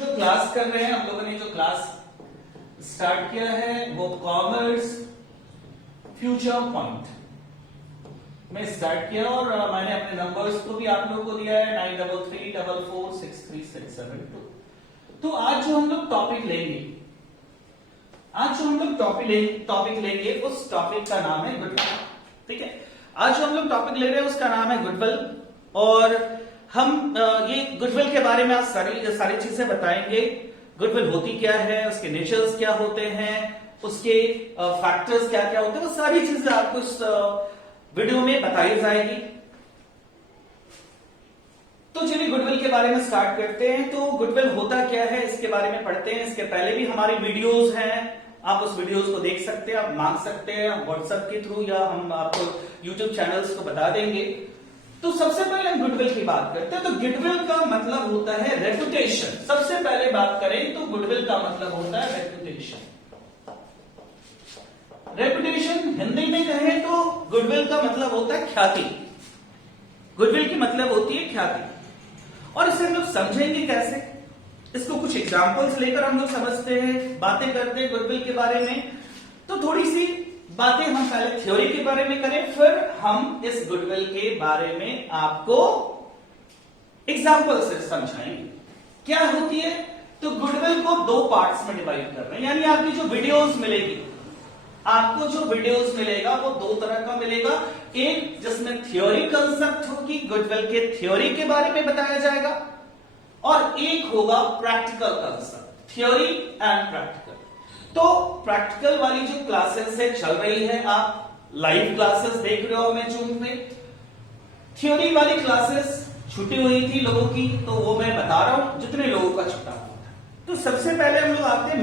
जो क्लास कर रहे हैं, हम लोगों ने जो क्लास स्टार्ट किया है वो कॉमर्स फ्यूचर पॉइंट में स्टार्ट किया और मैंने अपने नंबर्स को भी आप लोगों को दिया है 9334463672। तो आज जो हम लोग टॉपिक लेंगे, उस टॉपिक का नाम है गुडविल। ठीक है, आज जो हम लोग टॉपिक ले रहे हैं उसका नाम है गुडविल और हम ये गुडविल के बारे में आज सारी चीजें बताएंगे। गुडविल होती क्या है, उसके नेचर्स क्या होते हैं, उसके फैक्टर्स क्या क्या होते हैं, वो सारी चीजें आपको इस वीडियो में बताई जाएगी। तो चलिए गुडविल के बारे में स्टार्ट करते हैं। तो गुडविल होता क्या है इसके बारे में पढ़ते हैं। इसके पहले भी हमारी वीडियोस हैं, आप उस वीडियोस को देख सकते हैं, आप मांग सकते हैं व्हाट्सएप के थ्रू या हम आपको यूट्यूब चैनल्स को बता देंगे। तो सबसे पहले हम गुडविल की बात करते हैं। तो गुडविल का मतलब होता है रेपुटेशन। सबसे पहले बात करें तो गुडविल का मतलब होता है रेपुटेशन। रेपुटेशन हिंदी में कहें तो गुडविल का मतलब होता है ख्याति। गुडविल की मतलब होती है ख्याति। और इसे हम लोग समझेंगे कैसे, इसको कुछ एग्जांपल्स लेकर हम लोग समझते हैं, बातें करते हैं गुडविल के बारे में। तो थोड़ी सी बातें हम पहले थ्योरी के बारे में करें, फिर हम इस गुडविल के बारे में आपको एग्जांपल से समझाएंगे क्या होती है। तो गुडविल को दो पार्ट्स में डिवाइड कर रहे हैं, यानी आपकी जो वीडियोस मिलेगी, आपको जो वीडियोस मिलेगा वो दो तरह का मिलेगा। एक जिसमें थ्योरी कंसेप्ट होगी, गुडविल के थ्योरी के बारे में बताया जाएगा, और एक होगा practical concept, theory and practical. तो प्रैक्टिकल वाली जो क्लासेस है चल रही है, आप लाइव क्लासेस देख रहे हो मैं जूम में। थ्योरी वाली क्लासेस छुट्टी हुई थी लोगों की, तो वो मैं बता रहा हूं जितने लोगों का छुट्टा हुआ था। तो सबसे पहले हम लोग आते हैं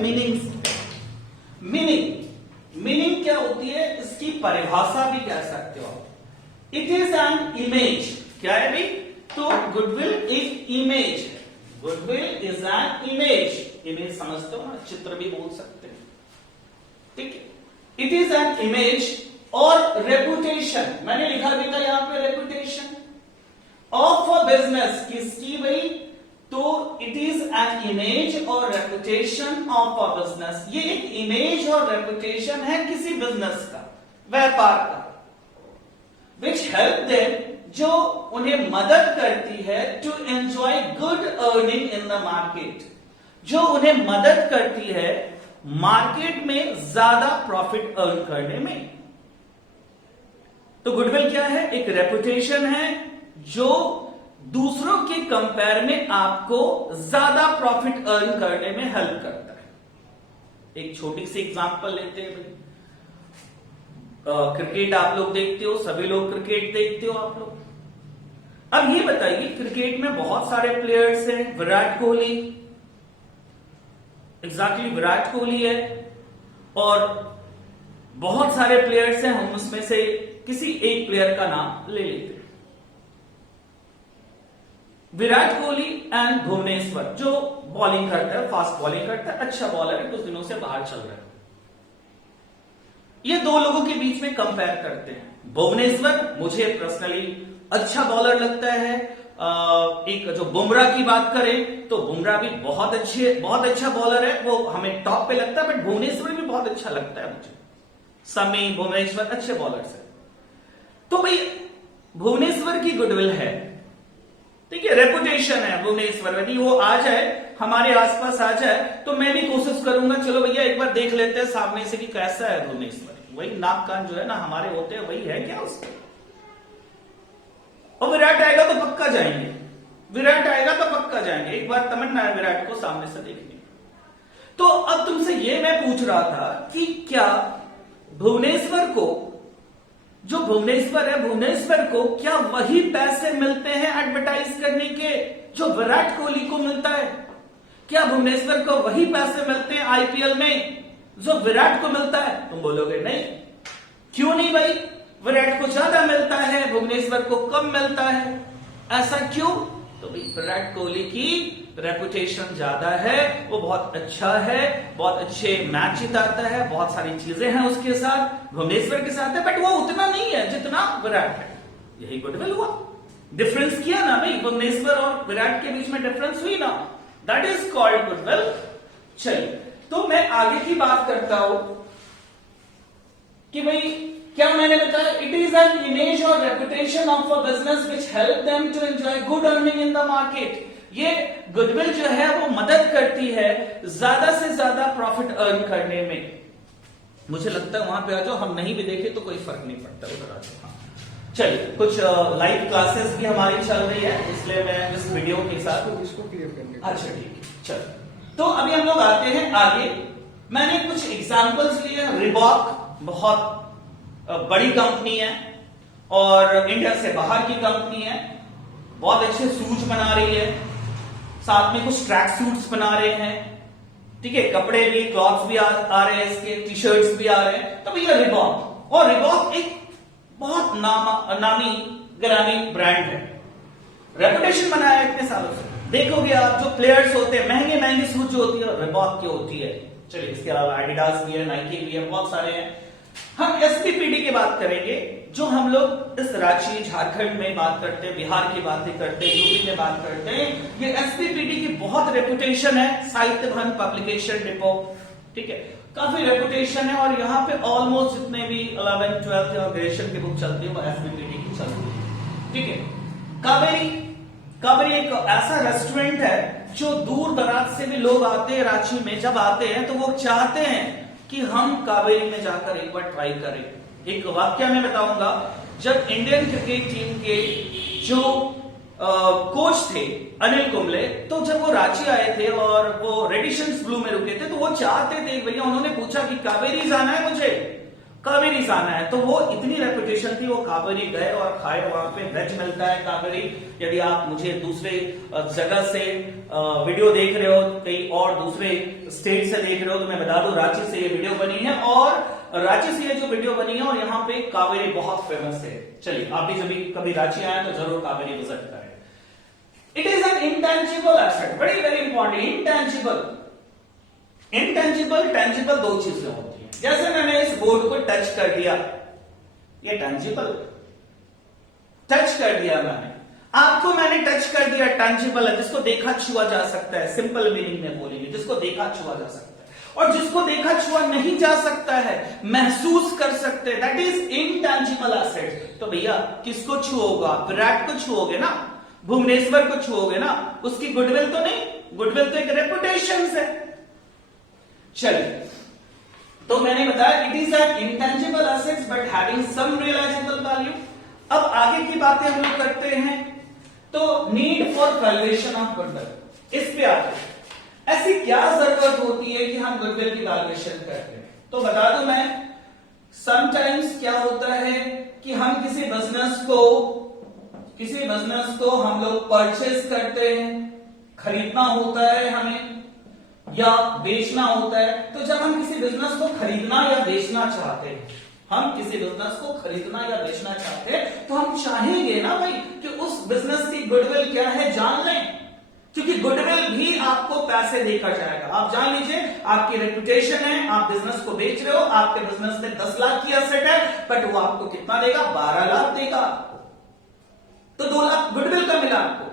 मीनिंग क्या होती है, इसकी परिभाषा भी कह सकते हो। It is an image. क्या है भाई? तो गुडविल एक इमेज है। गुडविल इज एन इमेज समझते हो ना, चित्र भी बोल सकते हैं। ठीक है, इट इज एन इमेज और रेपुटेशन, मैंने लिखा भी था यहां पे रेपुटेशन ऑफ अ बिजनेस। किसकी भाई? तो इट इज एन इमेज और रेपुटेशन ऑफ अ बिजनेस। ये एक इमेज और रेपुटेशन है किसी बिजनेस का, व्यापार का, विच हेल्प देम, जो उन्हें मदद करती है to enjoy good earning in the market, जो उन्हें मदद करती है मार्केट में ज्यादा प्रॉफिट अर्न करने में। तो गुडविल क्या है? एक रेपुटेशन है जो दूसरों के कंपेयर में आपको ज्यादा प्रॉफिट अर्न करने में हेल्प करता है। एक छोटी सी एग्जांपल लेते हैं भाई। क्रिकेट आप लोग देखते हो, सभी लोग क्रिकेट देखते हो आप लोग। अब ये बताइए, क्रिकेट में बहुत सारे प्लेयर्स हैं, विराट कोहली, एग्जैक्टली विराट कोहली है, और बहुत सारे प्लेयर्स हैं, हम उसमें से किसी एक प्लेयर का नाम ले लेते हैं। विराट कोहली एंड भुवनेश्वर, जो बॉलिंग करता है, फास्ट बॉलिंग करता है, अच्छा बॉलर है, कुछ दिनों से बाहर चल रहा है। ये दो लोगों के बीच में कंपेयर करते हैं। भुवनेश्वर मुझे पर्सनली अच्छा बॉलर लगता है। एक जो बुमराह की बात करें तो बुमराह भी बहुत अच्छा बॉलर है, वो हमें टॉप पे लगता है, बट भुवनेश्वर भी बहुत अच्छा लगता है मुझे। समी, भुवनेश्वर अच्छे बॉलर्स हैं। तो भाई भुवनेश्वर की गुडविल है, ठीक है, रेपुटेशन है भुवनेश्वर। यदि वो आ जाए, हमारे आसपास आ जाए, तो मैं भी कोशिश करूंगा, चलो भैया एक बार देख लेते हैं सामने से कि कैसा है भुवनेश्वर। वही नाक कान जो है ना हमारे होते हैं, वही है क्या उसका? और विराट आएगा तो पक्का जाएंगे, एक बार तमन्ना है विराट को सामने से देखने। तो अब तुमसे ये मैं पूछ रहा था कि क्या भुवनेश्वर को, जो भुवनेश्वर को क्या वही पैसे मिलते हैं एडवर्टाइज करने के जो विराट कोहली को मिलता है? क्या भुवनेश्वर को वही पैसे मिलते हैं आईपीएल में जो विराट को मिलता है? तुम बोलोगे नहीं। क्यों नहीं भाई? विराट को ज्यादा मिलता है, भुवनेश्वर को कम मिलता है, ऐसा क्यों? तो भाई विराट कोहली की रेपुटेशन ज्यादा है, वो बहुत अच्छा है, बहुत अच्छे मैच जिताता है, बहुत सारी चीजें हैं उसके साथ, भुवनेश्वर के साथ है, बट वो उतना नहीं है जितना विराट है। यही गुडविल हुआ। डिफरेंस किया ना भाई, भुवनेश्वर और विराट के बीच में डिफरेंस हुई ना। That is called goodwill. चलिए, तो मैं आगे की बात करता हूं कि भाई क्या मैंने बताया, इट इज एन इमेज और reputation of a business which help them to enjoy good earning in the market. ये गुडविल जो है वो मदद करती है ज्यादा से ज्यादा प्रॉफिट अर्न करने में। मुझे लगता है वहां पे आ जाओ, हम नहीं भी देखे तो कोई फर्क नहीं पड़ता, उधर आ जाओ। चलिए, कुछ लाइव क्लासेस भी हमारी चल रही है, इसलिए मैं इस वीडियो के साथ इसको क्लियर करने। अच्छा ठीक है, चलो। तो अभी हम लोग आते हैं आगे। मैंने कुछ एग्जांपल्स लिए। रिबॉक बहुत बड़ी कंपनी है और इंडिया से बाहर की कंपनी है, बहुत अच्छे शूज बना रही है, साथ में कुछ ट्रैक सूट्स बना रहे हैं, ठीक है, कपड़े भी, क्लॉथ्स भी आ रहे हैं, इसके टी शर्ट्स भी आ रहे हैं। तो भैया रिबॉक, और रिबॉक एक बहुत नामी गिरामी ब्रांड है, रेपुटेशन बनाया है इतने सालों से। देखोगे आप जो प्लेयर्स होते हैं, महंगे महंगे शूज जो होती है रिबॉक की होती है। चलिए, इसके अलावा एडिडास भी है, नाइकी भी है, बहुत सारे हैं। हम एसपीपीडी की बात करेंगे, जो हम लोग इस रांची झारखंड में बात करते हैं, बिहार की बातें करते हैं, यूपी में बात करते हैं। ये एसपीपीडी की बहुत रेपुटेशन है, साहित्य भवन पब्लिकेशन डिपो, ठीक है, काफी रेपुटेशन है। और यहाँ पे ऑलमोस्ट जितने भी 11th 12th या ग्रेजुएशन की बुक चलती है वो एसपीपीडी की चलती है, ठीक है। कावेरी एक ऐसा रेस्टोरेंट है जो दूर दराज से भी लोग आते हैं, रांची में जब आते हैं तो वो चाहते हैं कि हम कावेरी में जाकर एक बार ट्राई करें। एक वाक्य मैं बताऊंगा, जब इंडियन क्रिकेट टीम के जो कोच थे अनिल कुंबले, तो जब वो रांची आए थे और वो रेडिशंस ब्लू में रुके थे, तो वो चाहते थे भैया, उन्होंने पूछा कि कावेरी जाना है, मुझे कावेरी जाना है। तो वो इतनी रेपुटेशन थी, वो कावेरी गए और खाए, वहां पे वेज मिलता है कावेरी। यदि आप मुझे दूसरे जगह से वीडियो देख रहे हो, कहीं और दूसरे स्टेट से देख रहे हो, तो मैं बता दूं रांची से ये वीडियो बनी है, और रांची से ये जो वीडियो बनी है, और यहाँ पे कावेरी बहुत फेमस है। चलिए, आप भी जब कभी रांची आए तो जरूर कावेरी विजिट करें। It is an intangible asset, very very important. Intangible tangible दो चीजें होती है। जैसे मैंने इस बोर्ड को टच कर दिया, ये टेंजिबल, टच कर दिया मैंने, आपको मैंने टच कर दिया, टेंजिबल है, जिसको देखा छुआ जा सकता है, सिंपल मीनिंग में बोलेंगे, जिसको देखा छुआ जा सकता है। और जिसको देखा छुआ नहीं जा सकता है, महसूस कर सकते हैं, दैट इज इंटेंजिबल एसेट। तो भैया किसको छुओगा? विराट को छुओगे ना, भुवनेश्वर को छुओगे ना, उसकी गुडविल तो नहीं, गुडविल तो एक रेपुटेशन है। चलिए, तो मैंने बताया it is an intangible assets but having some realisable value. अब आगे की बातें हम लोग करते हैं। तो need for valuation of goodwill, इस पे आते हैं। ऐसी क्या जरूरत होती है कि हम गुडविल की वैल्यूएशन करते हैं? तो बता दूं मैं, समटाइम्स क्या होता है कि हम किसी बिजनेस को हम लोग परचेज करते हैं, खरीदना होता है हमें, या बेचना होता है। तो जब हम किसी बिजनेस को खरीदना या बेचना चाहते हैं, तो हम चाहेंगे ना भाई कि उस बिजनेस की गुडविल क्या है जान लें, क्योंकि गुडविल भी आपको पैसे देकर जाएगा। आप जान लीजिए, आपकी रेपुटेशन है, आप बिजनेस को बेच रहे हो, आपके बिजनेस में 10 लाख की एसेट है, बट वो आपको कितना देगा? 12 लाख देगा, तो 2 लाख गुडविल का मिला आपको।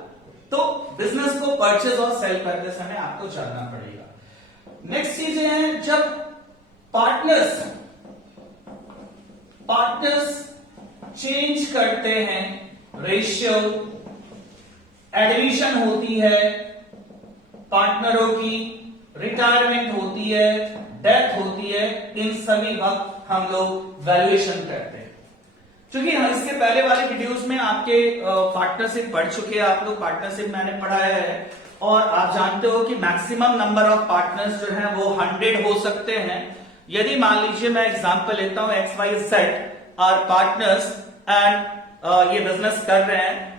तो बिजनेस को परचेज और सेल करते समय आपको जानना पड़ेगा। नेक्स्ट चीजें हैं, जब पार्टनर्स चेंज करते हैं, रेशियो, एडिशन होती है, पार्टनरों की रिटायरमेंट होती है, डेथ होती है, इन सभी वक्त हम लोग वैल्यूएशन करते हैं। क्योंकि इसके पहले वाले वीडियोस में आपके पार्टनरशिप पढ़ चुके हैं आप लोग, पार्टनरशिप मैंने पढ़ाया है, और आप जानते हो कि मैक्सिमम नंबर ऑफ पार्टनर्स जो हैं वो 100 हो सकते हैं। यदि मान लीजिए मैं एग्जांपल लेता हूं, XYZ आर पार्टनर्स एंड ये बिजनेस कर रहे हैं,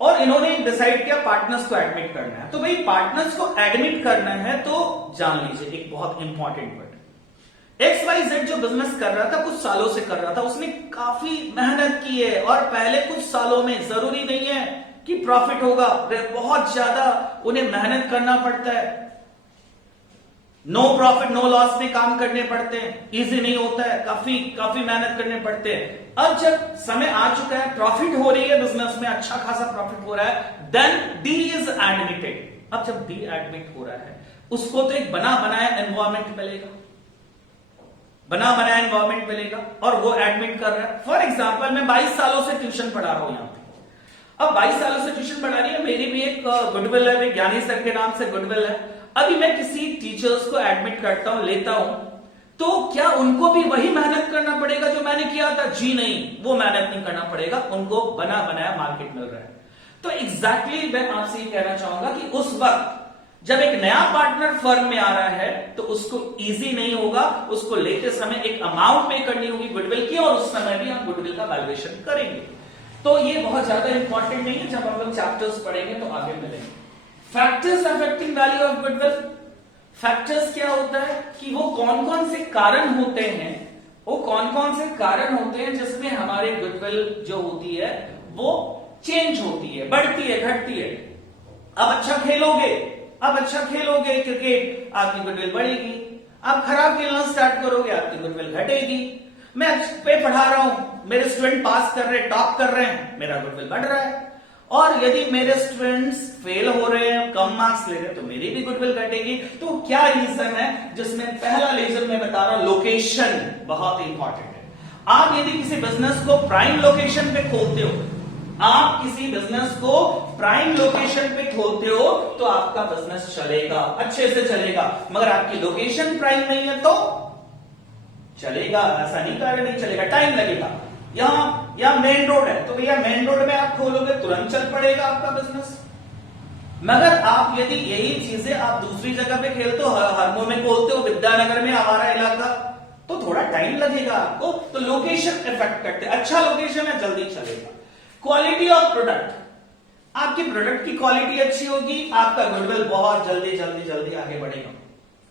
और इन्होंने डिसाइड किया पार्टनर्स को एडमिट करना है। तो भाई पार्टनर्स को एडमिट करना है तो जान लीजिए एक बहुत इंपॉर्टेंट वर्ड, XYZ जो बिजनेस कर रहा था, कुछ सालों से कर रहा था, उसने काफी मेहनत की है, और पहले कुछ सालों में जरूरी नहीं है कि प्रॉफिट होगा, बहुत ज्यादा उन्हें मेहनत करना पड़ता है, नो प्रॉफिट नो लॉस में काम करने पड़ते हैं, इजी नहीं होता है, काफी मेहनत करने पड़ते हैं। अब जब समय आ चुका है, प्रॉफिट हो रही है बिजनेस में, अच्छा खासा प्रॉफिट हो रहा है, देन डी इज एडमिटेड। अब जब डीएडमिट हो रहा है उसको तो एक बना बनाया एनवायरमेंट मिलेगा, बना बनाया एनवायरमेंट मिलेगा और वो एडमिट कर रहा है। फॉर एग्जांपल मैं 22 सालों से ट्यूशन पढ़ा रहा हूं यहां पे, अब 22 सालों से ट्यूशन पढ़ा रही है, मेरी भी एक गुडविल है, ज्ञानी सर के नाम से गुडविल है। अभी मैं किसी टीचर्स को एडमिट करता हूं, लेता हूं, तो क्या उनको भी वही मेहनत करना पड़ेगा जो मैंने किया था? जी नहीं, वो मेहनत नहीं करना पड़ेगा, उनको बना बनाया मार्केट मिल रहा है। तो एग्जैक्टली मैं आपसे ये कहना चाहूंगा कि उस वक्त जब एक नया पार्टनर फर्म में आ रहा है तो उसको इजी नहीं होगा, उसको लेते समय एक अमाउंट पे करनी होगी गुडविल की, और उस समय भी हम गुडविल का वैल्यूएशन करेंगे। तो ये बहुत ज्यादा इंपॉर्टेंट नहीं है, जब हम लोग चैप्टर्स पढ़ेंगे तो आगे मिलेंगे। Factors affecting value of goodwill, factors क्या होता है कि वो कौन कौन से कारण होते हैं, वो कौन कौन से कारण होते हैं जिसमें हमारे गुडविल जो होती है वो चेंज होती है, बढ़ती है, घटती है। अब अच्छा खेलोगे, अब अच्छा खेलोगे क्रिकेट, आपकी गुडविल बढ़ेगी। आप खराब खेलना स्टार्ट करोगे, आपकी गुडविल घटेगी। मैं अच्छे पे पढ़ा रहा हूं, मेरे स्टूडेंट पास कर रहे हैं, टॉप कर रहे हैं, मेरा गुडविल बढ़ रहा है। और यदि मेरे स्टूडेंट्स फेल हो रहे हैं, कम मार्क्स ले रहे हैं, तो मेरी भी गुडविल घटेगी। तो क्या रीजन है? जिसमें पहला रीजन मैं बता रहा हूं, लोकेशन बहुत इंपॉर्टेंट है। आप यदि किसी बिजनेस को प्राइम लोकेशन पे खोलते हो, आप किसी बिजनेस को प्राइम लोकेशन पे खोलते हो तो आपका बिजनेस चलेगा, अच्छे से चलेगा। मगर आपकी लोकेशन प्राइम नहीं है तो चलेगा, ऐसा नहीं कह रहे नहीं चलेगा, टाइम लगेगा। यहां मेन रोड है तो भैया मेन रोड में आप खोलोगे तुरंत चल पड़ेगा आपका बिजनेस। मगर आप यदि यही चीजें आप दूसरी जगह पे खेलते हो, हरमो में खोलते हो, विद्यानगर में हमारा इलाका, तो थोड़ा टाइम लगेगा आपको। तो लोकेशन इफेक्ट करते, अच्छा लोकेशन है जल्दी चलेगा। क्वालिटी ऑफ प्रोडक्ट, आपकी प्रोडक्ट की क्वालिटी अच्छी होगी, आपका गुडविल बहुत जल्दी जल्दी जल्दी आगे बढ़ेगा।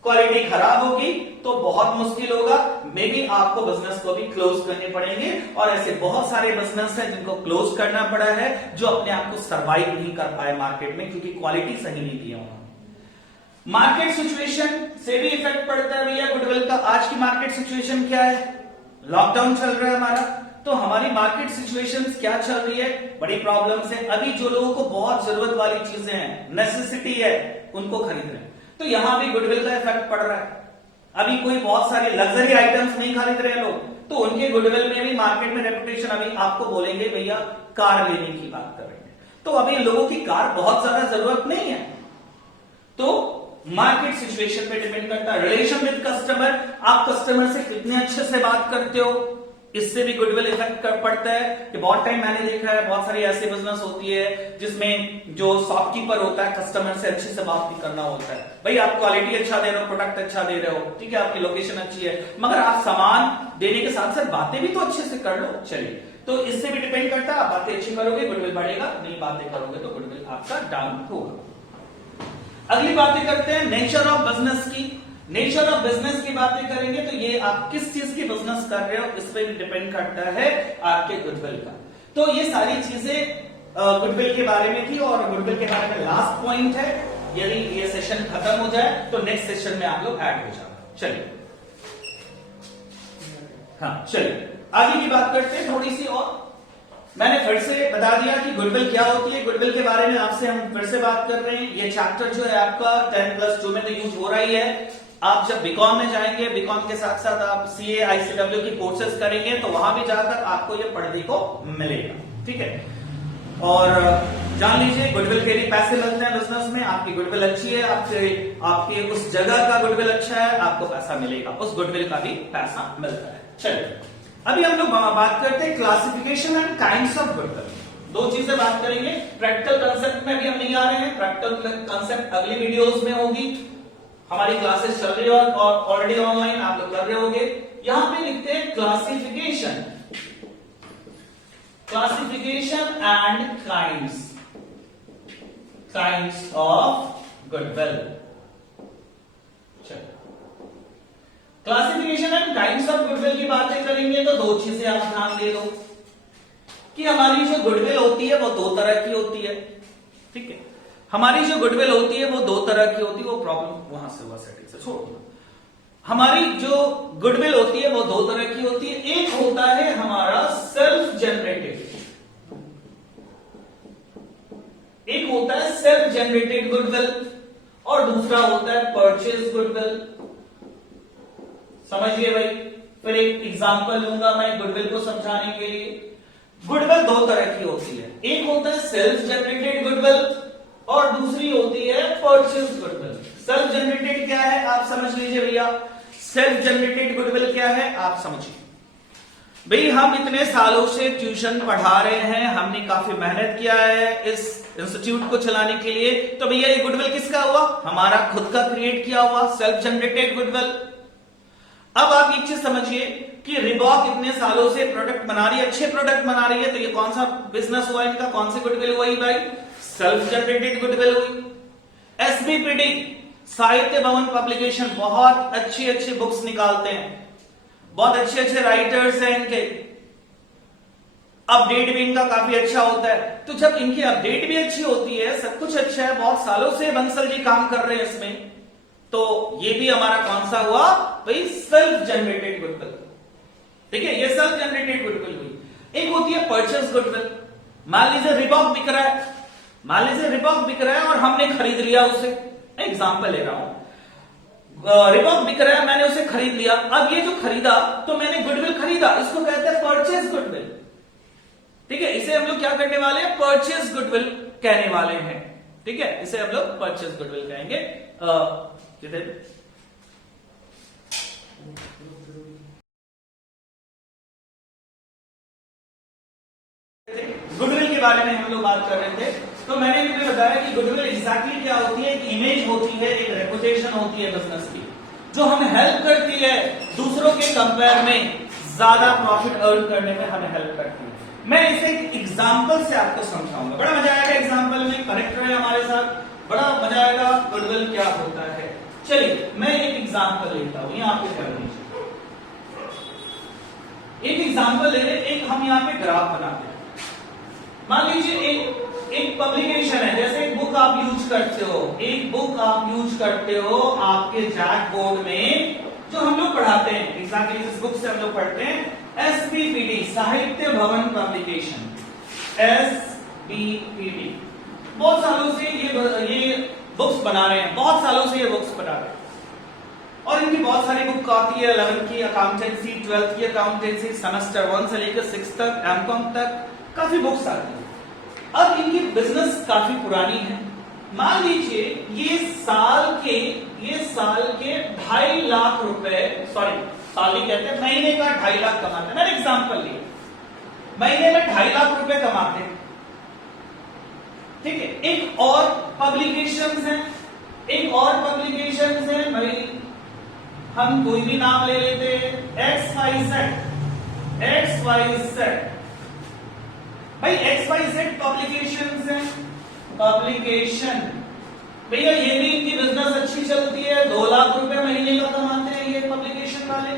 क्वालिटी खराब होगी तो बहुत मुश्किल होगा, मे बी आपको बिजनेस को भी क्लोज करने पड़ेंगे। और ऐसे बहुत सारे बिजनेस हैं जिनको क्लोज करना पड़ा है, जो अपने आप को सर्वाइव नहीं कर पाए मार्केट में, क्योंकि क्वालिटी सही नहीं दी उन्होंने। मार्केट सिचुएशन से भी इफेक्ट पड़ता है भैया गुडविल का। आज की मार्केट सिचुएशन क्या है? लॉकडाउन चल रहा है हमारा, तो हमारी मार्केट सिचुएशंस क्या चल रही है? बड़ी प्रॉब्लम्स है। अभी जो लोगों को बहुत जरूरत वाली चीजें हैं, नेसेसिटी है, उनको खरीद रहे हैं, तो यहां भी गुडविल का इफेक्ट पड़ रहा है। अभी कोई बहुत सारे लग्जरी आइटम्स नहीं खरीद रहे लोग, तो उनके गुडविल में भी मार्केट में रेपुटेशन, अभी आपको बोलेंगे भैया कार लेने की बात करेंगे, तो अभी लोगों की कार बहुत ज्यादा जरूरत नहीं है। तो मार्केट सिचुएशन पे डिपेंड करता है। रिलेशन विद कस्टमर, आप कस्टमर से कितने अच्छे से बात करते हो, इससे भी गुडविल इफेक्ट कर पड़ता है। कि बहुत टाइम मैंने देखा है, बहुत सारी ऐसी बिजनेस होती है जिसमें जो शॉपकीपर होता है कस्टमर से अच्छे से बात नहीं करना होता है। भाई आप क्वालिटी अच्छा दे रहे हो, प्रोडक्ट अच्छा दे रहे हो, ठीक है, आपकी लोकेशन अच्छी है, मगर आप सामान देने के साथ साथ बातें भी तो अच्छे से कर लो। चलिए, तो इससे भी डिपेंड करता है, आप बातें अच्छी करोगे गुडविल बढ़ेगा, नहीं बातें करोगे तो गुडविल आपका डाउन होगा। अगली बातें करते हैं नेचर ऑफ बिजनेस की। नेचर ऑफ बिजनेस की बातें करेंगे तो ये आप किस चीज की बिजनेस कर रहे हो इस पर भी डिपेंड करता है आपके गुडविल का। तो ये सारी चीजें गुडविल के बारे में थी, और गुडविल के बारे में लास्ट पॉइंट है। यदि ये सेशन खत्म हो जाए तो नेक्स्ट सेशन में आप लोग ऐड हो जाओ। चलिए, हाँ चलिए आगे की बात करते हैं थोड़ी सी और। मैंने फिर से बता दिया कि गुडविल क्या होती है, गुडविल के बारे में आपसे हम फिर से बात कर रहे हैं। ये चैप्टर जो है आपका 10+2 में तो यूज हो रही है। आप जब बीकॉम में जाएंगे, बीकॉम के साथ साथ आप सीए आईसीडब्ल्यू की कोर्सेज करेंगे तो वहां भी जाकर आपको ये पढ़ने को मिलेगा, ठीक है। और जान लीजिए गुडविल के भी पैसे मिलते हैं बिजनेस में। आपकी गुडविल अच्छी है, आपके उस जगह का गुडविल अच्छा है, आपको पैसा मिलेगा, उस गुडविल का भी पैसा मिलता है। चलिए, अभी हम लोग बात करते हैं classification and kinds of goodwill. दो चीजें बात करेंगे। प्रैक्टिकल कंसेप्ट में भी हम नहीं आ रहे हैं, प्रैक्टिकल कंसेप्ट अगली वीडियोस में होगी। हमारी क्लासेस चल रही है और ऑलरेडी ऑनलाइन आप लोग कर रहे होंगे। यहां पे लिखते हैं classification, classification and kinds of goodwill. Classification and kinds of goodwill की बातें करेंगे तो दो चीजें आप ध्यान दे दो कि हमारी जो गुडविल होती है वो दो तरह की होती है, ठीक है। हमारी जो गुडविल होती है वो दो तरह की होती है, वो प्रॉब्लम वहां से हुआ सेटिंग से छोड़ दो। हमारी जो गुडविल होती है वो दो तरह की होती है। एक होता है हमारा सेल्फ जनरेटेड, एक होता है सेल्फ जनरेटेड गुडविल। और दूसरा होता है परचेज गुडविल। समझिए भाई, फिर एक एग्जांपल लूंगा मैं गुडविल को समझाने के लिए। गुडविल दो तरह की होती है, एक होता है सेल्फ जनरेटेड गुडविल और दूसरी होती है परचेज गुडविल। सेल्फ जनरेटेड क्या है आप समझ लीजिए भैया, सेल्फ जनरेटेड गुडविल क्या है आप समझिए। भाई हम इतने सालों से ट्यूशन पढ़ा रहे हैं, हमने काफी मेहनत किया है इस इंस्टीट्यूट को चलाने के लिए, तो भैया ये गुडविल किसका हुआ, हमारा खुद का क्रिएट किया हुआ सेल्फ जनरेटेड गुडविल। अब आप एक चीज समझिए कि रिबॉक इतने सालों से प्रोडक्ट बना रही है, अच्छे प्रोडक्ट बना रही है, तो ये कौन सा बिजनेस हुआ इनका, कौन सी गुडविल हुई भाई, सेल्फ जनरेटेड गुडविल हुई। एसबीपीडी साहित्य भवन पब्लिकेशन बहुत अच्छी अच्छी बुक्स निकालते हैं, बहुत अच्छे अच्छे राइटर्स हैं इनके, अपडेट भी इनका काफी अच्छा होता है। तो जब इनकी अपडेट भी अच्छी होती है, सब कुछ अच्छा है, बहुत सालों से बंसल जी काम कर रहे हैं इसमें, तो ये भी हमारा कौन सा हुआ भाई, सेल्फ जनरेटेड गुडविल। ठीक है, ये सेल्फ जनरेटेड गुडविल हुई। एक होती है परचेज गुडविल। मान लीजिए रिबॉक बिक रहा है, मान लीजिए रिबॉक बिक रहा है और हमने खरीद लिया उसे, एग्जाम्पल ले रहा हूं, रिबॉक बिक रहा है, मैंने उसे खरीद लिया। अब ये जो खरीदा तो मैंने गुडविल खरीदा, इसको कहते हैं परचेज गुडविल। ठीक है, इसे हम लोग क्या करने वाले हैं, परचेज गुडविल कहने वाले हैं। ठीक है, इसे हम लोग परचेज गुडविल कहेंगे। गुडविल के बारे में हम लोग बात कर रहे थे, तो मैंने तुम्हें बताया कि गुडविल एग्जैक्टली क्या होती है, एक इमेज होती है, एक रेपुटेशन होती है बिजनेस की, जो हमें हेल्प करती है दूसरों के कंपेयर में ज्यादा प्रॉफिट अर्न करने में हमें हेल्प करती है। मैं इसे एक एग्जांपल से आपको समझाऊंगा, बड़ा मजा आएगा एग्जांपल में, कनेक्ट रहे हमारे साथ, बड़ा मजा आएगा। गुडविल क्या होता है, चलिए मैं एक एग्जांपल लेता हूं, यहां पे कर लीजिए, एक एग्जांपल ले रहे, एक हम यहां पे ग्राफ बनाते हैं। मान लीजिए एक पब्लिकेशन है, जैसे एक बुक आप यूज करते हो, एक बुक आप यूज करते हो आपके जैक बोर्ड में, जो हम लोग पढ़ाते हैं, एग्जैक्टली इस बुक से हम लोग पढ़ते हैं, एसबीपीडी साहित्य भवन पब्लिकेशन, एसबीपीडी। बहुत सालों से ये बुक्स बना रहे हैं, बहुत सालों से ये बुक्स बना रहे हैं, और इनकी बहुत सारी बुक आती है, 11th की अकाउंटेंसी, 12th की अकाउंटेंसी, सेमेस्टर 1 से लेकर 6 तक, एमकॉम तक काफी बुक्स आती है। अब इनकी बिजनेस काफी पुरानी है। मान लीजिए ये साल के 2.5 लाख रुपए, सॉरी साल ही कहते हैं, महीने का 2.5 लाख कमाते हैं। मैंने एग्जांपल लिया, महीने में 2.5 लाख रुपए कमाते हैं। ठीक है, एक और पब्लिकेशंस हैं, एक और पब्लिकेशंस हैं भाई, हम कोई भी नाम ले लेते हैं, XYZ भाई, XYZ पब्लिकेशंस हैं, पब्लिकेशन भैया, ये भी इनकी बिजनेस अच्छी चलती है, 2 लाख रुपए महीने का कमाते हैं ये पब्लिकेशन वाले।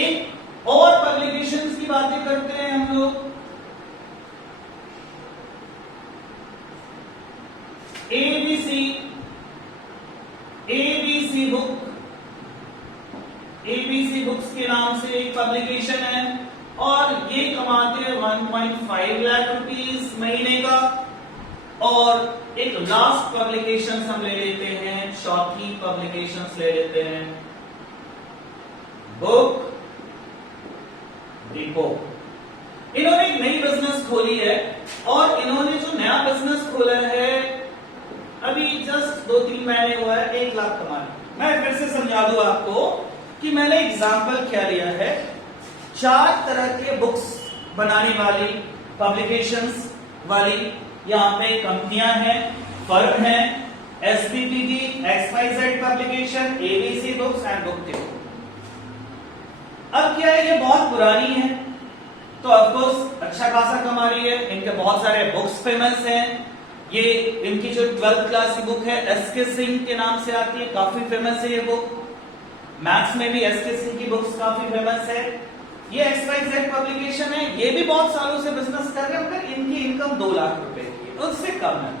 एक और पब्लिकेशंस की बातें करते हैं हम लोग, ABC बुक, ABC बुक्स के नाम से एक पब्लिकेशन है, और ये कमाते हैं 1.5 लाख रुपीस महीने का। और एक लास्ट पब्लिकेशन हम ले लेते हैं, चौथी पब्लिकेशन ले लेते हैं, बुक डिपो। इन्होंने एक नई बिजनेस खोली है, और इन्होंने जो नया बिजनेस खोला है अभी जस्ट 2-3 महीने हुआ है, 1 लाख कमा रहे। मैं फिर से समझा दूं आपको कि मैंने एग्जांपल क्या लिया है, 4 तरह के बुक्स बनाने वाली, पब्लिकेशंस वाली यहां पे कंपनियां हैं, फर्म है, एसबीपीडी, XYZ publication, ABC books and book depot. अब क्या है, ये बहुत पुरानी है, तो ऑफकोर्स अच्छा खासा कमा रही है, इनके बहुत सारे बुक्स फेमस हैं। ये इनकी जो 12th क्लास की बुक है, SK सिंह के नाम से आती है, काफी फेमस है ये बुक। मैथ्स में भी SK सिंह की बुक्स काफी फेमस है। ये XYZ पब्लिकेशन है, ये भी बहुत सालों से बिजनेस कर रहे हैं, मगर इनकी इनकम 2 लाख रुपए की है, उससे कम है।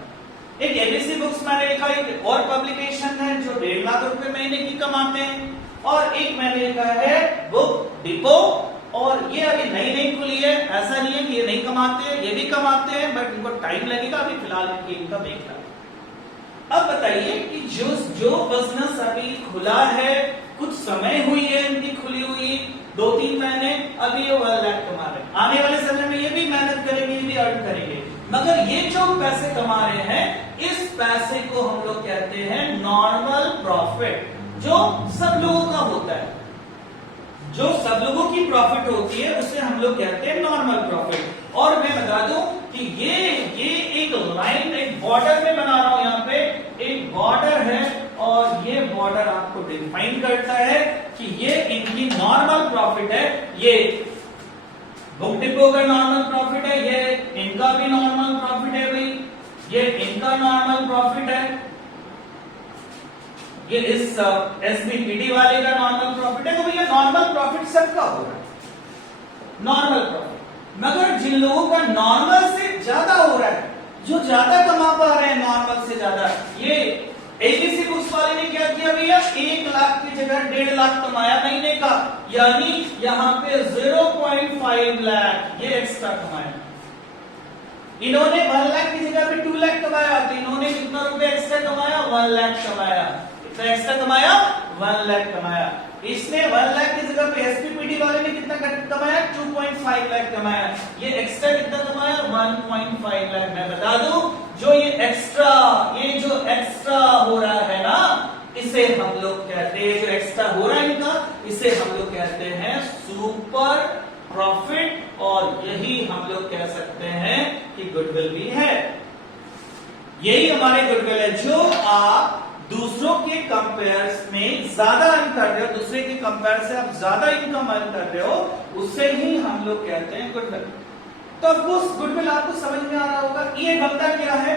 एक ABC बुक्स मैंने लिखा, एक और पब्लिकेशन है जो 1.5 लाख रुपए महीने की कमाते हैं, और एक मैंने लिखा है बुक डिपो, और ये अभी नई खुली है, ऐसा नहीं है कि ये नहीं कमाते हैं, ये भी कमाते हैं, बट इनको टाइम लगेगा, अभी फिलहाल इनकी इनकम 1 लाख। अब बताइए कि जो बिजनेस अभी खुला है, कुछ समय हुई है इनकी खुली हुई, 2-3 महीने, अभी ये 1 लाख कमा रहे हैं, आने वाले समय में ये भी मेहनत करेंगे, ये भी अर्न करेंगे, मगर ये जो पैसे कमा रहे हैं, इस पैसे को हम लोग कहते हैं नॉर्मल प्रॉफिट, जो सब लोगों का होता है, जो सब लोगों की प्रॉफिट होती है उसे हम लोग कहते हैं नॉर्मल प्रॉफिट। और मैं बता दूं कि ये एक लाइन, एक बॉर्डर में बना रहा हूं, यहाँ पे एक बॉर्डर है और ये बॉर्डर आपको डिफाइन करता है कि ये इनकी नॉर्मल प्रॉफिट है, ये बुक डिपो का नॉर्मल प्रॉफिट है, ये इनका भी नॉर्मल प्रॉफिट है भाई, ये इनका नॉर्मल प्रॉफिट है, ये इस एसबीपीडी वाले का नॉर्मल प्रॉफिट है। तो भैया नॉर्मल प्रॉफिट सबका हो रहा है, नॉर्मल प्रॉफिट, मगर जिन लोगों का नॉर्मल से ज्यादा हो रहा है, जो ज्यादा कमा पा रहे हैं नॉर्मल से ज्यादा, ये एबीसी बुक्स वाले ने क्या किया भैया, 1 लाख की जगह 1.5 लाख कमाया महीने का, यानी यहां पे 0.5 लाख ये एक्स्ट्रा कमाया। इन्होंने 1 लाख की जगह पे 2 लाख कमाया, तो इन्होंने कितना रुपए एक्स्ट्रा कमाया, 1 लाख कमाया, कितना एक्स्ट्रा कमाया, 1 लाख कमाया। इसने 1 लाख की जगह पे एसपीपीडी वाले ने कितना कमाया, 2.5 लाख कमाया, ये एक्स्ट्रा कितना कमाया, 1.5 लाख। मैं बता दूं, जो ये जो एक्स्ट्रा हो रहा है ना, इसे हम लोग कहते हैं, जो एक्स्ट्रा हो रहा है इनका, इसे हम लोग कहते हैं सुपर प्रॉफिट, और यही हम लोग कह सकते हैं कि गुडविल भी है। यही हमारे गुडविल है, जो आप दूसरों के कंपेयर में ज्यादा अर्न कर रहे हो, दूसरे के कंपेयर से आप ज्यादा इनकम अर्न कर रहे हो, उससे ही हम लोग कहते हैं गुडविल। तो अब उस गुडविल आपको समझ में आ रहा होगा, ये बनता क्या है,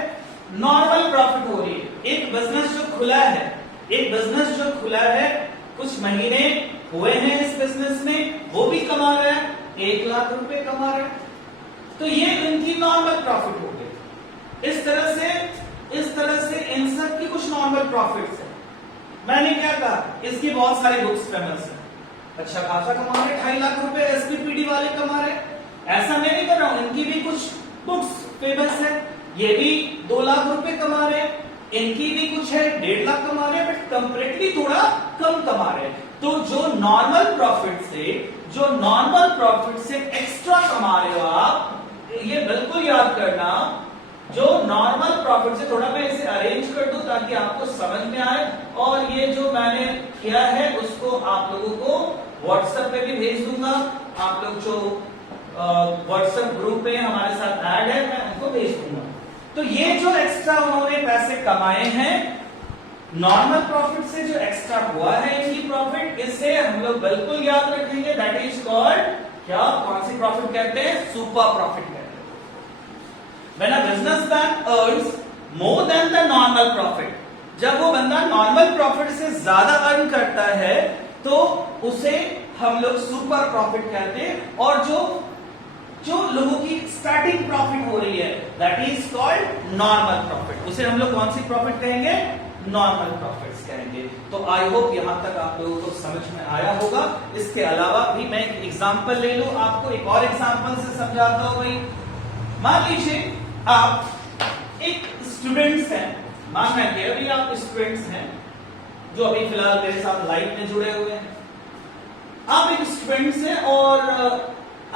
नॉर्मल प्रॉफिट हो रही है। एक बिजनेस जो खुला है, कुछ महीने हुए हैं इस बिजनेस में, वो भी कमा रहा है, 1 लाख रुपए कमा रहा है, तो ये इनकी नॉर्मल प्रॉफिट हो गई। इस तरह से इन सब की कुछ नॉर्मल प्रॉफिट्स है। मैंने क्या कहा, इसकी बहुत सारी बुक्स फेमस है, अच्छा खासा कमा रहे, 2.5 लाख रुपए एसपीपीडी वाले कमा रहे, ऐसा मैं नहीं कर रहा हूं, इनकी भी कुछ बुक्स फेमस है, ये भी 2 लाख रुपए कमा रहे हैं, इनकी भी कुछ है 1.5 लाख कमा रहे हैं, बट कंपैरेटिवली थोड़ा कम कमा रहे हैं। तो जो नॉर्मल प्रॉफिट से एक्स्ट्रा कमा रहे हो आप, ये बिल्कुल याद करना, जो नॉर्मल प्रॉफिट से थोड़ा, मैं इसे अरेंज कर दूं ताकि आपको समझ में आए, और ये जो मैंने किया है उसको आप लोगों को व्हाट्सएप पे भी भेज दूंगा। आप लोग जो व्हाट्सएप ग्रुप में हमारे साथ ऐड है, मैं उनको भेज दूंगा। तो ये जो एक्स्ट्रा उन्होंने पैसे कमाए हैं, नॉर्मल प्रॉफिट से जो एक्स्ट्रा हुआ है इनकी प्रॉफिट, इसे हम लोग बिल्कुल याद रखेंगे, दैट इज कॉल्ड क्या, कौन सी प्रॉफिट कहते हैं, सुपर प्रॉफिट कहते हैं। When a businessman earns more than the normal profit, जब वो बंदा नॉर्मल प्रॉफिट से ज्यादा अर्न करता है तो उसे हम लोग सुपर प्रॉफिट कहते हैं, और जो लोगों की स्टार्टिंग प्रॉफिट हो रही है, that is called normal profit, उसे हम लोग कौन सी प्रॉफिट कहेंगे, नॉर्मल प्रॉफिट्स कहेंगे। तो आई होप यहां तक आप लोगों को समझ में आया होगा। इसके अलावा भी मैं एक एग्जांपल ले लूं, आपको एक और एग्जांपल से समझाता हूं भाई। मान लीजिए आप एक स्टूडेंट्स हैं, मानना कि अभी आप स्टूडेंट्स हैं जो अभी फिलहाल मेरे साथ लाइव में जुड़े हुए हैं, आप एक स्टूडेंट्स हैं और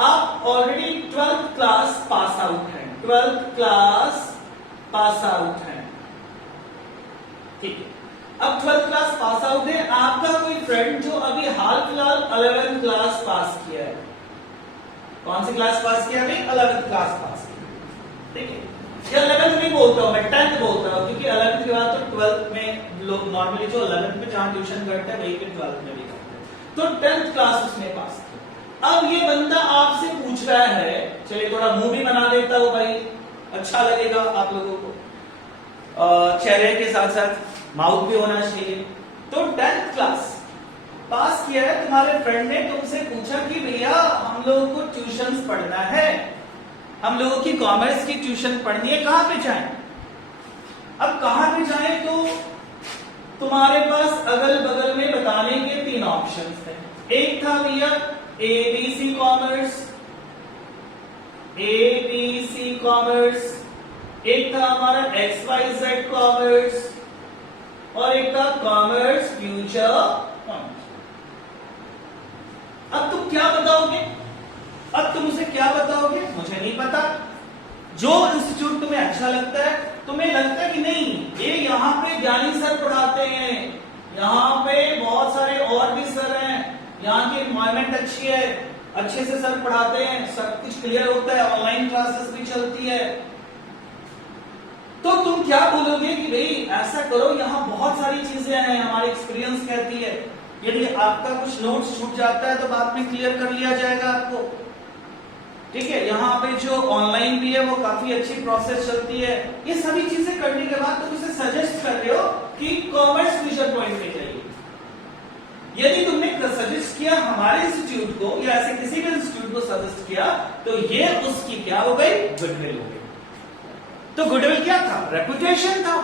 आप already 12th class pass out हैं, 12th क्लास पास आउट हैं, ठीक है। अब 12th क्लास पास आउट है, आपका कोई फ्रेंड जो अभी हाल फिलहाल 11th क्लास पास किया है, कौन सी क्लास पास किया, अभी 11th क्लास पास किया, ठीक है। या 11th नहीं बोलता हूं मैं, 10th बोलता हूं, क्योंकि 11th के बाद तो 12th में लोग नॉर्मली जो 11th में जहां ट्यूशन करते हैं वही पे 12th में भी करते हैं, तो 10th क्लास उसने पास किया। अब ये बंदा आपसे पूछ रहा है, चलिए थोड़ा मुंह भी बना देता हूं भाई, अच्छा लगेगा आप लोगों को, चेहरे के साथ साथ माउथ भी होना चाहिए। तो 10th क्लास पास किया है, तुम्हारे फ्रेंड ने तुमसे पूछा कि भैया हम लोगों को ट्यूशंस पढ़ना है, हम लोगों की कॉमर्स की ट्यूशन पढ़नी है, कहां पे जाएं? अब कहां पे जाएं, तो तुम्हारे पास अगल बगल में बताने के 3 ऑप्शंस थे। एक था भैया एबीसी कॉमर्स, एक था हमारा XYZ कॉमर्स, और एक था कॉमर्स फ्यूचर पॉइंट। अब तुम क्या बताओगे? अब तुम उसे क्या बताओगे? मुझे नहीं पता। जो इंस्टीट्यूट तुम्हें अच्छा लगता है, तुम्हें लगता है कि नहीं ये यहाँ पे ज्ञानी सर पढ़ाते हैं, यहाँ पे बहुत सारे और भी सर हैं, यहाँ की एनवायरमेंट अच्छी है, अच्छे से सर पढ़ाते हैं, सब कुछ क्लियर होता है, ऑनलाइन क्लासेस भी चलती है, तो तुम क्या बोलोगे कि भाई ऐसा करो, यहाँ बहुत सारी चीजें हैं, हमारी एक्सपीरियंस कहती है, यदि आपका कुछ नोट्स छूट जाता है तो बाद में क्लियर कर लिया जाएगा आपको। ठीक है, यहाँ पे जो ऑनलाइन भी है वो काफी अच्छी प्रोसेस चलती है। ये सभी चीजें करने के बाद तुम इसे सजेस्ट कर रहे हो कि कॉमर्स फ्यूचर पॉइंट में जाइए। यदि तुमने सजेस्ट किया हमारे इंस्टीट्यूट को या ऐसे किसी भी इंस्टीट्यूट को सजेस्ट किया, तो ये उसकी क्या हो गई? गुडविल हो गई। तो गुडविल क्या था? रेपुटेशन था।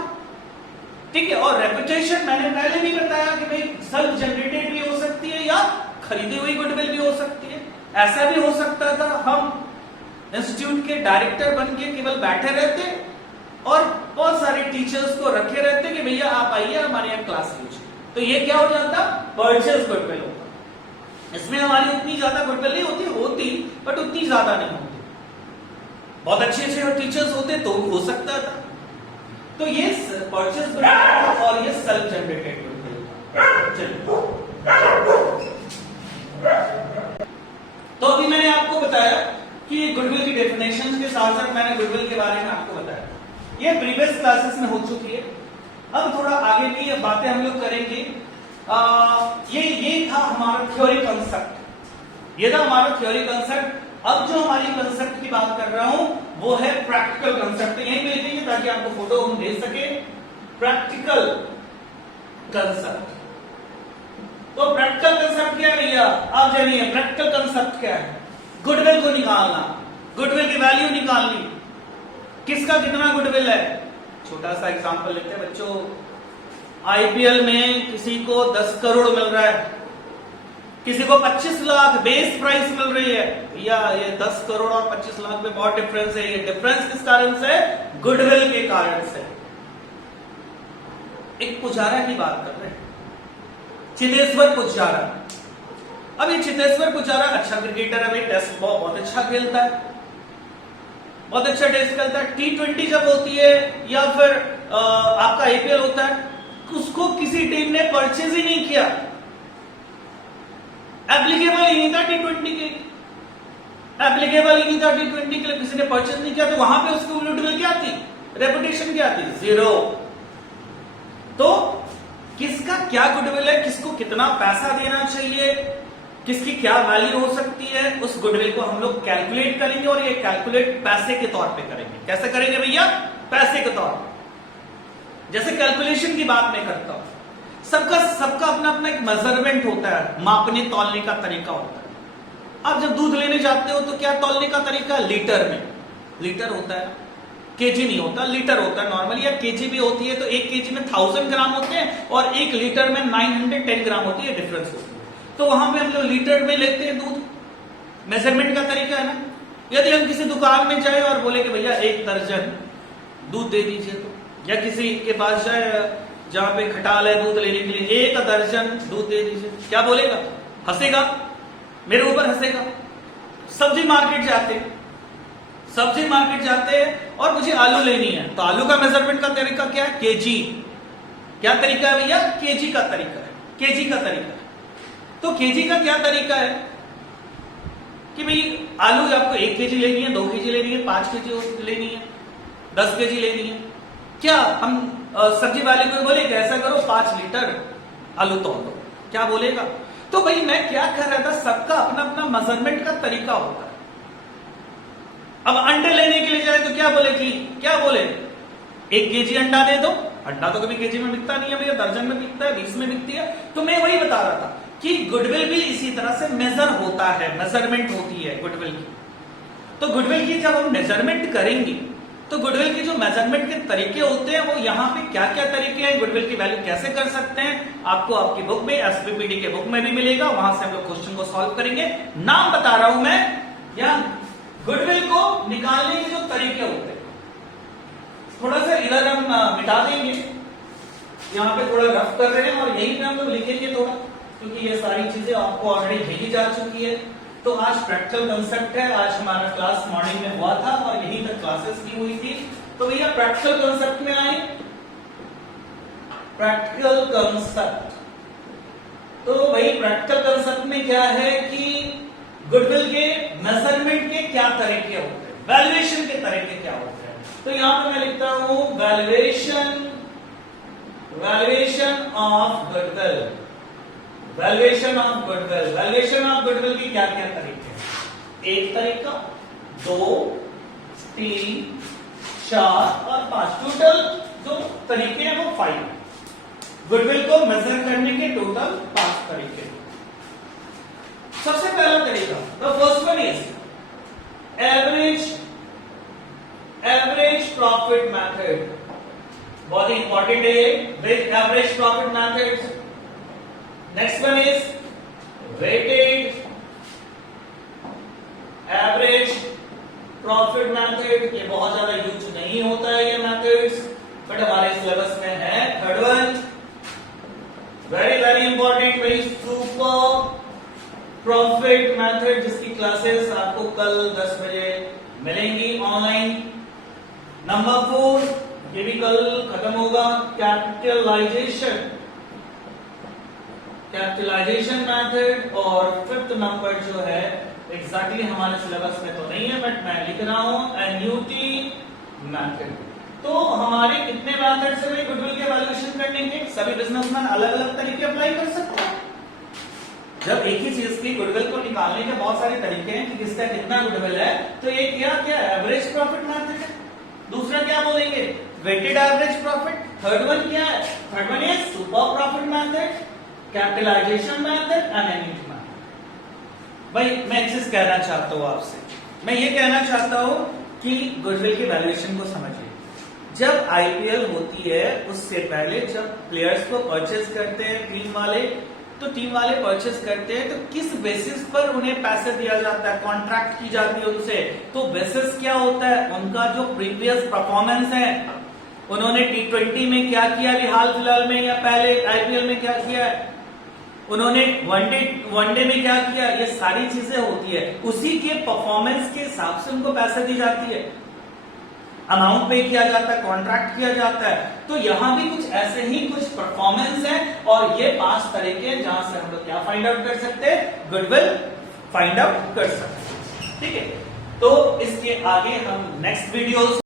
ठीक है, और रेपुटेशन मैंने पहले भी बताया कि भाई सेल्फ जनरेटेड भी हो सकती है या खरीदी हुई गुडविल भी हो सकती है। ऐसा भी हो सकता था हम इंस्टीट्यूट के डायरेक्टर बन के केवल बैठे रहते और बहुत सारे टीचर्स को रखे रहते कि भैया आप आइए हमारे यहाँ क्लास लीजिए, तो ये क्या हो जाता? परचेज गुडविल होता। इसमें हमारी उतनी ज्यादा गुडविल नहीं होती बट उतनी ज्यादा नहीं होती। बहुत अच्छे अच्छे टीचर्स होते तो हो सकता था। तो ये परचेज गुडविल और ये सेल्फ जनरेटेड गुडविल। तो अभी मैंने आपको बताया कि गुडविल की डेफिनेशन के साथ साथ मैंने गुडविल के बारे में आपको बताया। ये प्रीवियस क्लासेस में हो चुकी है। अब थोड़ा आगे भी ये बातें हम लोग करेंगे। ये था हमारा थ्योरी कंसेप्ट, ये था हमारा थ्योरी कंसेप्ट। अब जो हमारी कंसेप्ट की बात कर रहा हूं वो है प्रैक्टिकल कंसेप्ट। यहीं पे लिखेंगे ताकि आपको फोटो हम भेज सके। Practical concept. तो प्रैक्टिकल कंसेप्ट क्या है भैया? आप जानिए प्रैक्टिकल कंसेप्ट क्या है। गुडविल को निकालना, गुडविल की वैल्यू निकालनी, किसका कितना गुडविल है। छोटा सा एग्जांपल लेते हैं बच्चों। आईपीएल में किसी को 10 करोड़ मिल रहा है, किसी को 25 लाख बेस प्राइस मिल रही है। भैया ये 10 करोड़ और 25 लाख में बहुत डिफरेंस है। ये डिफरेंस किस कारण से? गुडविल के कारण से। एक पुजारा की बात कर रहे हैं, चितेश्वर पुजारा। अब ये चितेश्वर पुजारा अच्छा क्रिकेटर है भाई, टेस्ट बहुत अच्छा खेलता है, बहुत अच्छा टेस्ट खेलता है। T20 जब होती है या फिर आपका आईपीएल होता है, उसको किसी टीम ने परचेज ही नहीं किया, एप्लीकेबल ही नहीं था T20 के, एप्लीकेबल ही नहीं था T20 के लिए, किसी ने परचेज नहीं किया, तो वहां पे उसकी गुडविल क्या थी? रेपुटेशन क्या थी? 0। तो किसका क्या गुडविल है, किसको कितना पैसा देना चाहिए, किसकी क्या वैल्यू हो सकती है, उस गुडविल को हम लोग कैलकुलेट करेंगे। और ये कैलकुलेट पैसे के तौर पे करेंगे। कैसे करेंगे भैया? पैसे के तौर पे। जैसे कैलकुलेशन की बात मैं करता हूं, सबका अपना अपना एक मेजरमेंट होता है, मापने तौलने का तरीका होता है। आप जब दूध लेने जाते हो तो क्या तौलने का तरीका? लीटर में, लीटर होता है, केजी नहीं होता, लीटर होता है नॉर्मली, या केजी भी होती है तो 1 केजी में 1000 ग्राम होते हैं और 1 लीटर में 910 ग्राम होती है, डिफरेंस होती है। तो वहां पे हम लोग लीटर में लेते हैं दूध, मेजरमेंट का तरीका है ना। यदि हम किसी दुकान में जाए और बोले कि भैया 1 दर्जन दूध दे दीजिए, तो या किसी के पास जाए जहां पे खटाल है दूध लेने के लिए, 1 दर्जन दूध दे दीजिए, क्या बोलेगा? हंसेगा, मेरे ऊपर हंसेगा। सब्जी मार्केट जाते हैं और मुझे आलू लेनी है, तो आलू का मेजरमेंट का तरीका क्या है? केजी। क्या तरीका है भैया? केजी का तरीका है, केजी का तरीका है। तो केजी का क्या तरीका है कि भाई आलू आपको 1 केजी लेनी है, 2 केजी लेनी है, 5 केजी लेनी है, 10 केजी लेनी है। क्या हम सब्जी वाले को बोले कि ऐसा करो 5 लीटर आलू तोड़ दो, क्या बोलेगा? तो भाई मैं क्या कह रहा था, सबका अपना अपना मेजरमेंट का तरीका होता है। अब अंडे लेने के लिए जाए तो क्या बोले 1 केजी अंडा दे दो। अंडा तो कभी केजी में बिकता नहीं है भैया, दर्जन में बिकता है, 20 में बिकती है। तो मैं वही बता रहा था कि गुडविल भी इसी तरह से मेजर होता है, मेजरमेंट होती है गुडविल की। तो गुडविल की जब हम मेजरमेंट करेंगे तो गुडविल के जो मेजरमेंट के तरीके होते हैं वो यहाँ पे क्या क्या तरीके हैं, गुडविल की वैल्यू कैसे कर सकते हैं, आपको आपकी बुक में, एसपीपीडी के बुक में भी मिलेगा। वहां से हम लोग क्वेश्चन को सॉल्व करेंगे। नाम बता रहा हूं मैं, या गुडविल को निकालने के जो तरीके होते हैं, थोड़ा सा इधर हम मिटा देंगे। यहाँ पे थोड़ा रफ कर रहे हैं और यहीं पे हम लोग लिखेंगे थोड़ा, क्योंकि ये सारी चीजें आपको ऑलरेडी भेजी जा चुकी है। तो आज प्रैक्टिकल कंसेप्ट है, आज हमारा क्लास मॉर्निंग में हुआ था और यहीं तक क्लासेस की हुई थी। तो भैया प्रैक्टिकल कंसेप्ट में आए, प्रैक्टिकल कंसेप्ट। तो भाई प्रैक्टिकल कंसेप्ट में क्या है कि गुडविल के मेजरमेंट के क्या तरीके होते हैं, वैल्यूएशन के तरीके क्या होते हैं। तो यहां पे मैं लिखता हूं valuation of goodwill, valuation of goodwill. Valuation of goodwill के क्या क्या तरीके हैं? एक तरीका, 2, 3, 4 और 5, टोटल जो तरीके हैं वो 5। गुडविल को मेजर करने के टोटल 5 तरीके। सबसे पहला तरीका, the first one is average profit method. बहुत ही इंपॉर्टेंट है ये, average profit method. Next one is weighted average profit method. ये बहुत ज्यादा यूज नहीं होता है ये मेथड्स, बट हमारे सिलेबस में है। Third one very very important, very super profit method, जिसकी क्लासेस आपको कल 10 बजे मिलेंगी ऑनलाइन। नंबर 4, ये भी कल खत्म होगा, कैपिटलाइजेशन मेथड। और 5th नंबर जो है एग्जैक्टली हमारे सिलेबस में तो नहीं है, बट मैं लिख रहा हूं एन्युटी मेथड। तो हमारे कितने मेथड्स है गुडविल के वैल्यूएशन करने के? सभी बिजनेसमैन अलग अलग तरीके अप्लाई कर सकते हैं। जब एक ही चीज की गुडविल को निकालने के बहुत सारे तरीके हैं कि किसका कितना गुडविल है, तो ये क्या एवरेज प्रॉफिट मेथड है। दूसरा क्या बोलेंगे? Weighted average profit. Third one क्या है? थर्ड वन है super profit method, capitalisation method and annuity method. भाई मैं एक चीज कहना चाहता हूं आपसे, मैं ये कहना चाहता हूं कि गुडविल के वैल्यूएशन को समझिए। जब आईपीएल होती है उससे पहले जब प्लेयर्स को परचेज करते हैं टीम वाले, तो टीम वाले परचेज करते हैं तो किस बेसिस पर उन्हें पैसे दिया जाता है, कॉन्ट्रैक्ट की जाती है उनसे। तो बेसिस क्या होता है? उनका जो प्रीवियस परफॉर्मेंस है, उन्होंने T20 में क्या किया अभी हाल फिलहाल में, या पहले आईपीएल में क्या किया है, उन्होंने वनडे में क्या किया, ये सारी चीजें होती है। उसी के परफॉर्मेंस के हिसाब से उनको पैसे दी जाती है, अमाउंट पे किया जाता है, कॉन्ट्रैक्ट किया जाता है। तो यहां भी कुछ ऐसे ही कुछ परफॉर्मेंस है, और ये 5 तरीके हैं जहां से हम लोग क्या फाइंड आउट कर सकते हैं, गुडविल फाइंड आउट कर सकते हैं। ठीक है, तो इसके आगे हम नेक्स्ट वीडियोस